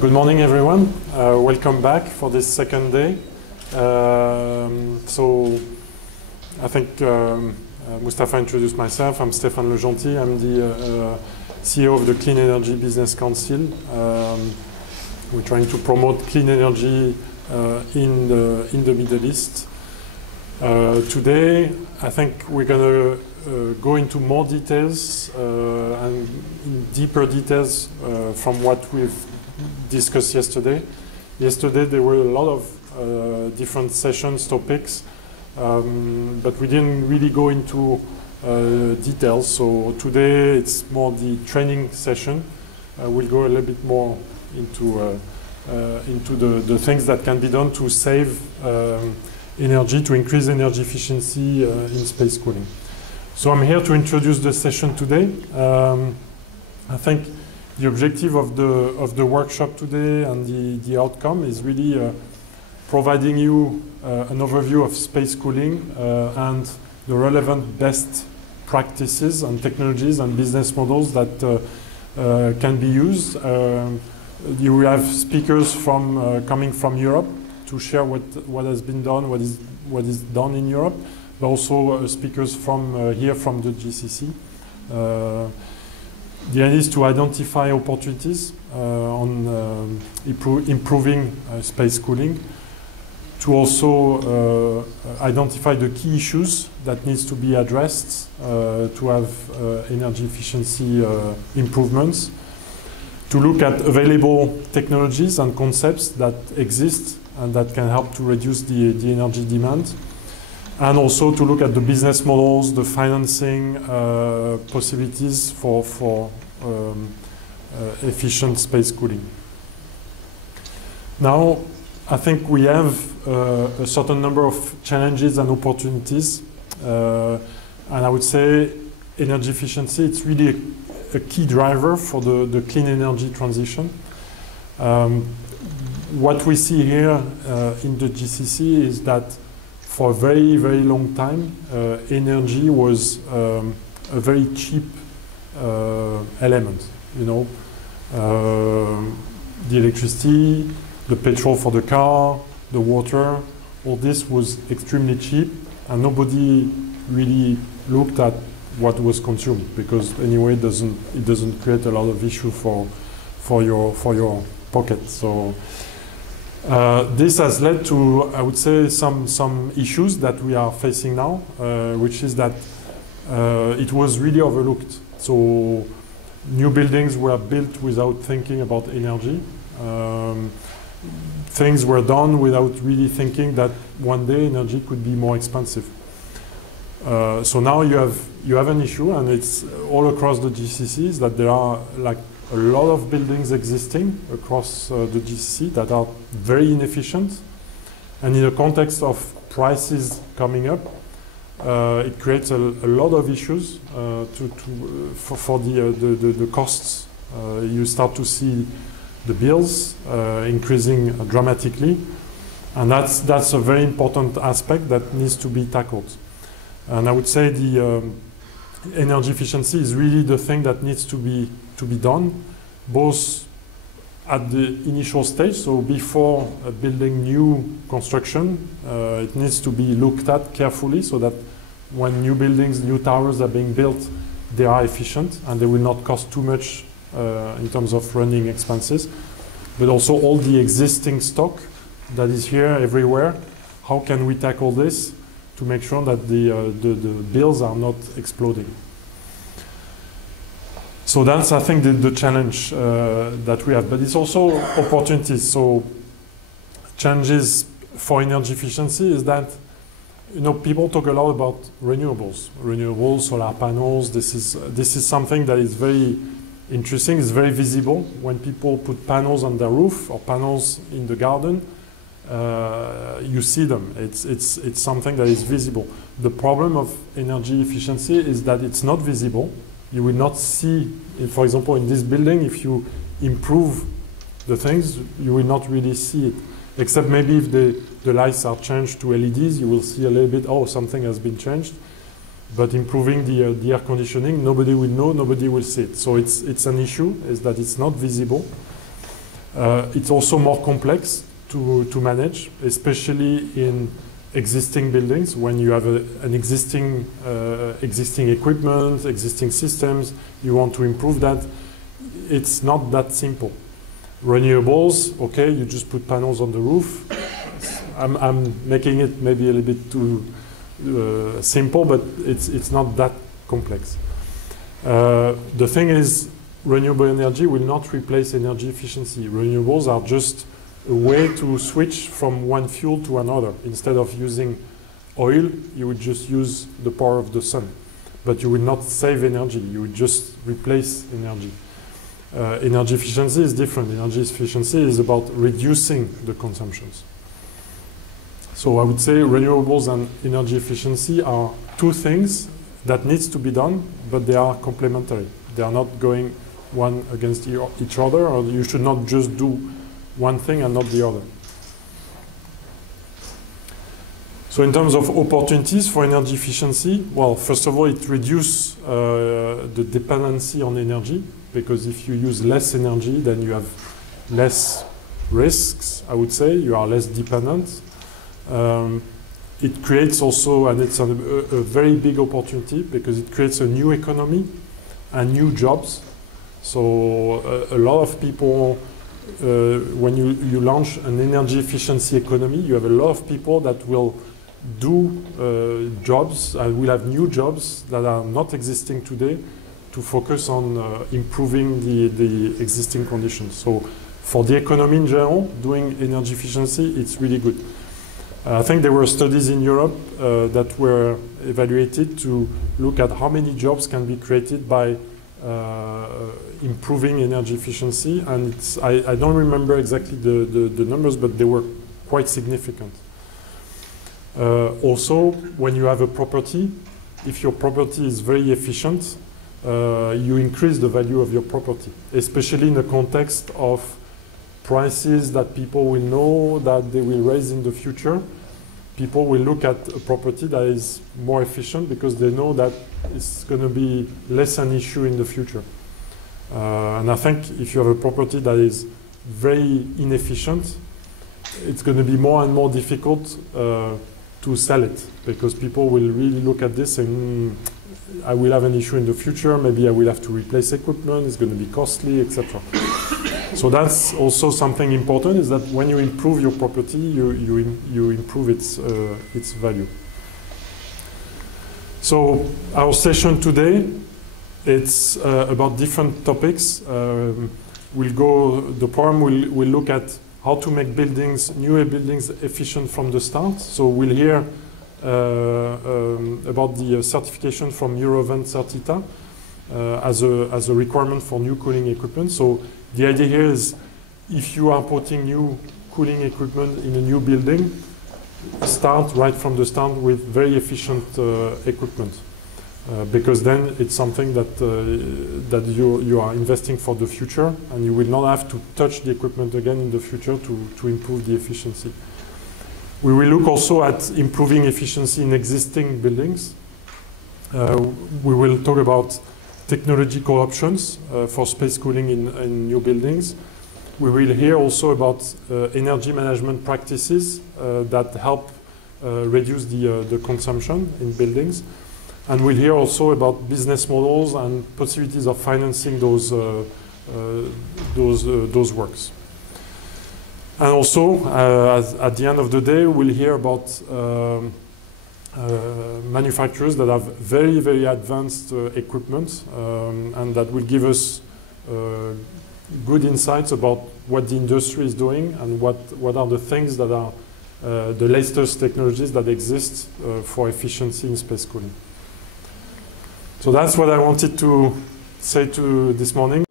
Good morning, everyone. Welcome back for this second day. So I think Mustapha introduced myself. I'm Stéphane Legentil. I'm the CEO of the Clean Energy Business Council. We're trying to promote clean energy in the Middle East. Today, I think we're going to go into more details and in deeper details from what we've discussed yesterday. Yesterday there were a lot of different sessions, topics, but we didn't really go into details. So today it's more the training session. We'll go a little bit more into the things that can be done to save energy, to increase energy efficiency in space cooling. So I'm here to introduce the session today. I think the objective of the workshop today and the outcome is really providing you an overview of space cooling and the relevant best practices and technologies and business models that can be used. You will have speakers from coming from Europe to share what has been done, what is done in Europe, but also speakers from here from the GCC. The idea is to identify opportunities on improving space cooling, to also identify the key issues that needs to be addressed to have energy efficiency improvements, to look at available technologies and concepts that exist and that can help to reduce the energy demand, and also to look at the business models, the financing possibilities for efficient space cooling. Now, I think we have a certain number of challenges and opportunities, and I would say energy efficiency, it's really a key driver for the clean energy transition. What we see here in the GCC is that for a very, very long time, energy was a very cheap element. You know, the electricity, the petrol for the car, the water, all this was extremely cheap, and nobody really looked at what was consumed, because anyway, it doesn't create a lot of issue for your pocket. So. This has led to, I would say, some issues that we are facing now, which is that it was really overlooked. So new buildings were built without thinking about energy. Things were done without really thinking that one day energy could be more expensive. So now you have an issue, and it's all across the GCCs, that there are like a lot of buildings existing across the GCC that are very inefficient, and in the context of prices coming up, it creates a lot of issues for the costs. You start to see the bills increasing dramatically, and that's a very important aspect that needs to be tackled. And I would say the energy efficiency is really the thing that needs to be done, both at the initial stage, so before building new construction, it needs to be looked at carefully so that when new buildings, new towers are being built, they are efficient and they will not cost too much in terms of running expenses. But also all the existing stock that is here everywhere, how can we tackle this to make sure that the bills are not exploding? So that's, I think, the challenge that we have. But it's also opportunities. So challenges for energy efficiency is that, you know, people talk a lot about renewables, solar panels. This is something that is very interesting. It's very visible. When people put panels on their roof or panels in the garden, you see them. It's something that is visible. The problem of energy efficiency is that it's not visible. You will not see, for example, in this building, if you improve the things, you will not really see it. Except maybe if the lights are changed to LEDs, you will see a little bit, oh, something has been changed. But improving the air conditioning, nobody will know, nobody will see it. So it's an issue, is that it's not visible. It's also more complex to manage, especially in existing buildings when you have an existing equipment, existing systems, you want to improve that. It's not that simple. Renewables, okay, you just put panels on the roof. I'm making it maybe a little bit too simple, but it's not that complex. The thing is, renewable energy will not replace energy efficiency. Renewables are just a way to switch from one fuel to another. Instead of using oil, you would just use the power of the sun. But you will not save energy, you would just replace energy. Energy efficiency is different. Energy efficiency is about reducing the consumptions. So I would say renewables and energy efficiency are two things that needs to be done, but they are complementary. They are not going one against each other, or you should not just do one thing and not the other. So in terms of opportunities for energy efficiency, well, first of all, it reduces the dependency on energy, because if you use less energy, then you have less risks, I would say. You are less dependent. It creates also, and it's a very big opportunity, because it creates a new economy and new jobs. So a lot of people, when you launch an energy efficiency economy, you have a lot of people that will do jobs, will have new jobs that are not existing today, to focus on improving the existing conditions. So for the economy in general, doing energy efficiency, it's really good. I think there were studies in Europe that were evaluated to look at how many jobs can be created by improving energy efficiency, and I don't remember exactly the numbers, but they were quite significant. Also, when you have a property, if your property is very efficient, you increase the value of your property, especially in the context of prices that people will know that they will raise in the future. People will look at a property that is more efficient because they know that it's going to be less an issue in the future. And I think if you have a property that is very inefficient, it's going to be more and more difficult to sell it, because people will really look at this and I will have an issue in the future, maybe I will have to replace equipment, it's going to be costly, etc. So that's also something important, is that when you improve your property, you improve its value. So our session today, it's about different topics. The program will look at how to make newer buildings efficient from the start. So we'll hear about the certification from Eurovent Certita as a requirement for new cooling equipment. So the idea here is, if you are putting new cooling equipment in a new building, start right from the start with very efficient equipment, because then it's something that you are investing for the future, and you will not have to touch the equipment again in the future to improve the efficiency. We will look also at improving efficiency in existing buildings. We will talk about technological options for space cooling in new buildings. We will hear also about energy management practices that help reduce the consumption in buildings. And we'll hear also about business models and possibilities of financing those works. And also, at the end of the day, we'll hear about manufacturers that have very, very advanced equipment, and that will give us good insights about what the industry is doing and what are the things that are the latest technologies that exist for efficiency in space cooling. So that's what I wanted to say this morning.